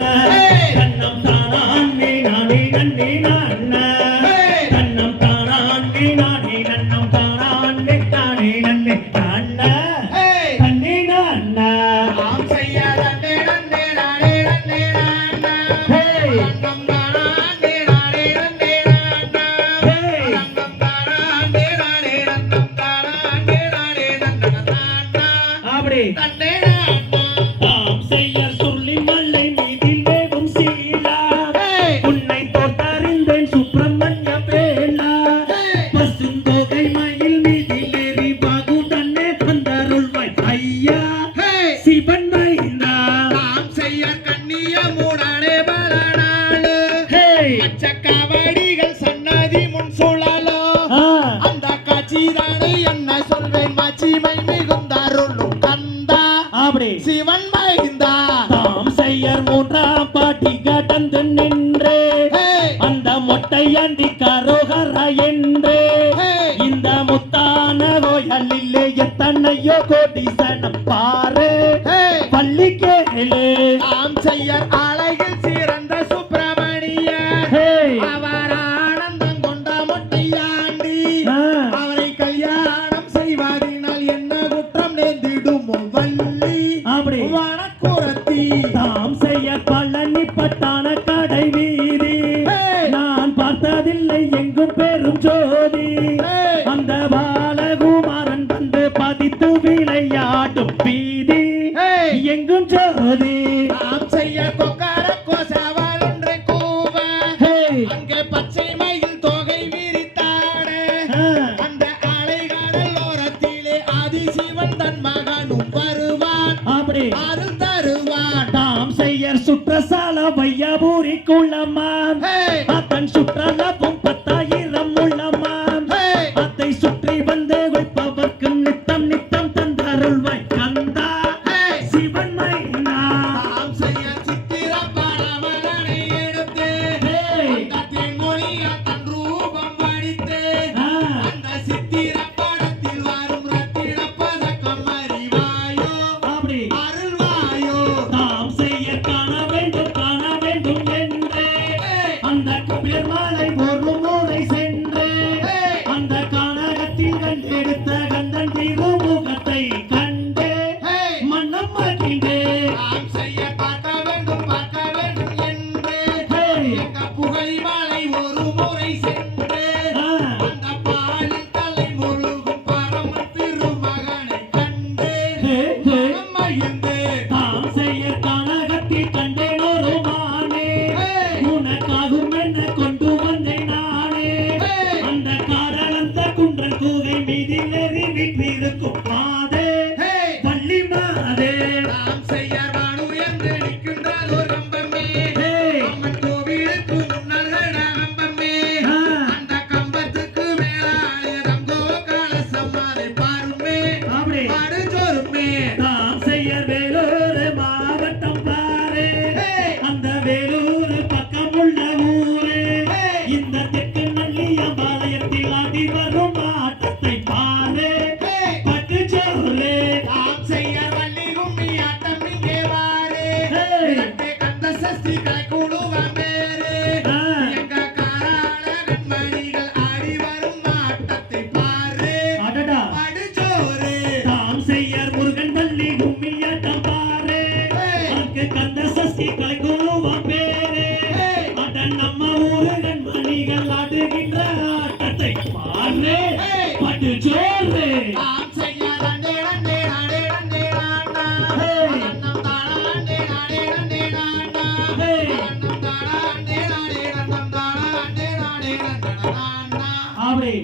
தன்னம் தானே நானே நன்னே நான தன்னம் தானே நானே நன்னம் தானே தானே நன்னே நான தன்னே நான நாம் செய்ய நன்னே நன்னே நானே நன்னே நான தன்னம் தானே நானே நன்னே நான தன்னம் தானே நானே நன்னம் தானே நானே நன்னே நான அப்படி தன்னே நாம் செய்ய சொல்லி மல்லை மீதில் வேகும் சீலா உன்னை தோட்டறிந்தேன் சுப்பிரமணிய வேலா பசுந்தோகை மயில் மீதில் ஏறி பாகு தன்னை வந்தருள்வாய் ஐயா சிவன் மைந்தா நாம் செய்ய கண்ணிய மூடானே பலனாளு பச்சக்காவடிகள் சன்னதி முன் சுழலோ அந்த காட்சி தானே என்ன சொல்வேன் மாட்சிமை மிகுந்தாருள்ளும் கந்தா அப்படி சிவன் மைந்தா தாம் செய்யர் மூன்றாம் பாட்டி கடந்து நின்றே அந்த மொட்டையண்டி கரோகரா என்றே இந்த முத்தான கோயிலிலே எத்தனையோ கோடி சனம் பாரு பள்ளி கேளு நாம் செய்ய அழகில் சிறந்த சுப்பிரமணியர் அவர் ஆனந்தம் கொண்ட மொட்டையாண்டி அவரை கல்யாணம் செய்வதினால் என்ன குற்றம் நேர்ந்திடுமோ வள்ளி அப்படி வனக்குரத்தி தாம் செய்ய பழனி பட்டான கடை வீதி நான் பார்த்ததில்லை எங்கும் பெரும் ஜோதி அந்த பாலகுமாரன் வந்து பதித்து விளையாடும் வீதி எங்கும் ஜோதி நாம் செய்ய கொக்கர கோசவால் ஒன்றை கூவ அங்கே பச்சை மயில் தொகை விரித்தாட அந்த அலைகடல் ஓரத்திலே ஆதிசிவன் தன் மகனும் வருவான் அப்படி அருள் தருவான் தாம் செய்ய சுற்றசால வையாபூரி குள்ளமாம் அதன் சுற்றளவும் 10,000 உள்ளமாம் அதை சுற்றி வந்து வைப்பவர்க்கு நித்தம் நித்தம் தந்தருள்வாய் கந்தா சிவன் மைனா நாம் செய்ய சித்திர பரமனை எடுத்து அந்த தென்மொழிய தன் ரூபம் வடித்து அந்த சித்திர படத்தில் வரும் ரத்தின பதக்கம் அறிவாயோ அப்படி அருள்வாயோ தாம் செய்ய காண வேண்டும் என்றே அந்த குபேர் மாலை ஒரு முறை சென்று அந்த கானகத்தில் கண்டெடுத்த கந்தன் திருமுகத்தை கண்டு மன்னம் மகிழ்ந்தே நாம் செய்ய பார்க்க வேண்டும் என்று எங்க புகழ் மலை ஒரு முறை சென்று அந்த பாலில் தலை முழுகும் பரம திருமகனை கண்டு மனம் மகிழ்ந்து தாம் செய்ய கானகத்தில் கண்டேன் ஒரு மானே உனக்காகும் என்ன கொண்டு வந்தேன் நானே அந்த காடலந்த குன்றன் கூகை மீதில் ஏறி வீற்றிருக்கும் பாதே வள்ளி மாதே நாம் செய்ய வான் உயர்ந்து நிற்கின்றார் ஒரு கம்பமே அம்மன் கோவிலுக்கு முன்னால் கம்பமே அந்த கம்பத்துக்கு மேலாலே தங்கோ கலசம் அதை பாருமே அப்படி பாடுஜோருமே தாம் செய்ய வேலூர் மாவட்டம் பாரு அந்த வேலூர் பக்கம் உள்ள ஊரு இந்த தெற்கு நல்லியம்பாளையத்தில் ஆடி வரும் ஆட்டத்தை பாரு பட்டு சோறு நாம் செய்ய வள்ளி கும்மி ஆட்டம் இங்கே வாரு இரட்டை கந்த சஷ்டி கலை குழுவம் பேரு எங்க காராள கண்மணிகள் ஆடி வரும் ஆட்டத்தை பாரு அடடா பாடுஜோரு தாம் செய்ய முருகன் தள்ளி கும்மியாட்டம் பாரு அங்கு கந்த சஷ்டி கலைக்குழுவம் பேரு அடன் நம்ம ஊருகன் மணிகள் ஆடுகின்ற ஆட்டத்தை பாரு பட்டு சோறு நாம் செய்ய நன்னே நன்னே நானே நன்னே நானா அன்னம் தானா நன்னே நானே நன்னே நானா அன்னம் தானா நன்னே நானே நன்னம் தானா நன்னே நானே நன்னே நானா அப்படி